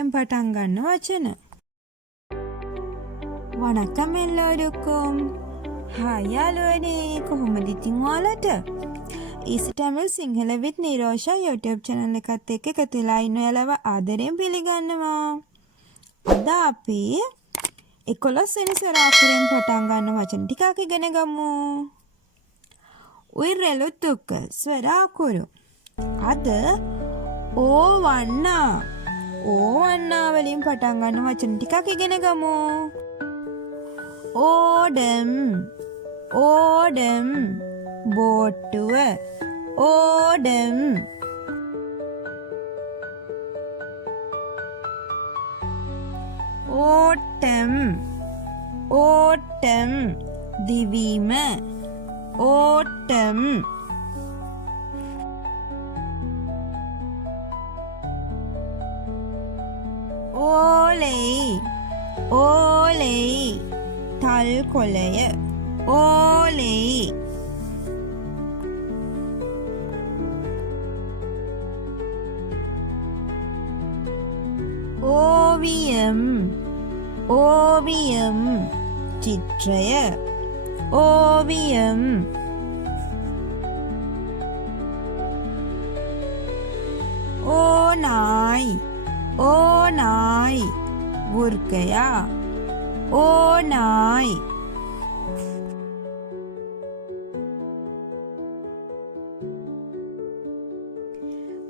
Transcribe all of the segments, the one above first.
ආකාරයෙන් පටන් ගන්න වචන. වණක්කම් එල්ලෝරුක්කොම්. හායි යාළුවනේ, කොහොමද ඉතින් ඔයාලට? Easy Tamil Sinhala with Nirosha YouTube channel එකත් එක්ක එකතු වෙලා ඉන්න ඔයාලව ආදරයෙන් පිළිගන්නවා. අද අපි 11 වෙනි ස්වරාක්ෂරයෙන් පටන් ගන්න වචන ටිකක් ඉගෙන ගමු. උයරෙලුතුක ස්වරාකුරු. අද ඕවන්නා වලින් පටන් ගන්න වචන ටිකක් ඉගෙන ගමු. ඕඩම් බෝට්ටුව ඕඩම්. Autumn දිවීම autumn. ඕලෙයි තල් කොළය ඕලෙයි. ඕවියම් චිත්‍රය ඕවියම්. ඕනායි වෘකයා ඕනායි.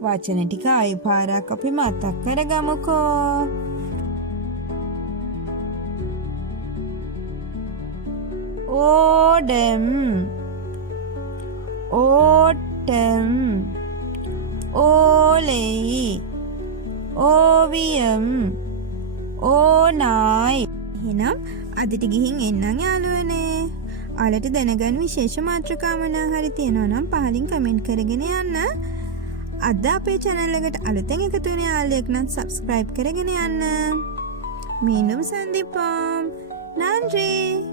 වචන ටික ආයි පාරක් අපි මතක් කරගමුකෝ. ඕඩම් ඕටම් ඕලෙයි ඕවියම් ඕනායි. එහෙනම් අදට ගිහින් එන්නම් යාළුවනේ. ඔයාලට දැනගන්න විශේෂ මාතෘකා මොනවා හරි තියෙනවා නම් පහලින් කමෙන්ට් කරගෙන යන්න. අද අපේ channel එකට අලුතෙන් එකතු වෙන යාළුවෙක් නම් subscribe කරගෙන යන්න. மீண்டும் சந்திப்போம். நன்றி.